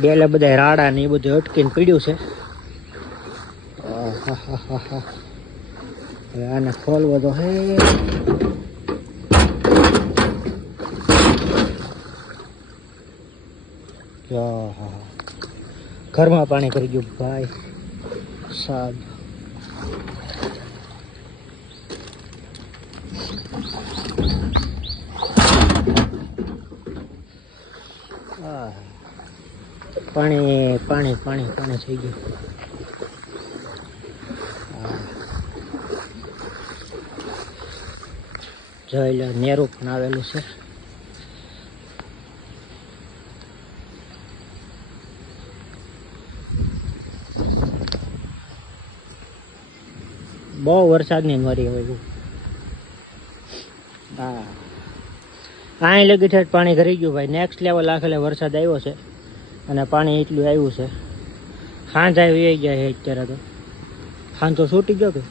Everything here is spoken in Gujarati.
બેલે બધા રાડા ને એ બધું અટકીને પડ્યું છે. હવે આને ખોલવો તો હે. ઘરમાં પાણી કરી ગયું ભાઈ સાહેબ. પાણી પાણી પાણી પાણી થઈ ગયું. જોઈ લો નેરું પણ આવેલું છે. બહુ વરસાદની મરી હવે. હા અહીં લગી ઠેઠ પાણી કરી ગયું ભાઈ. નેક્સ્ટ લેવલ આખેલે વરસાદ આવ્યો છે અને પાણી એટલું આવ્યું છે. સાંજ આવી ગયા છે અત્યારે તો. સાંજ તો છૂટી ગયો કે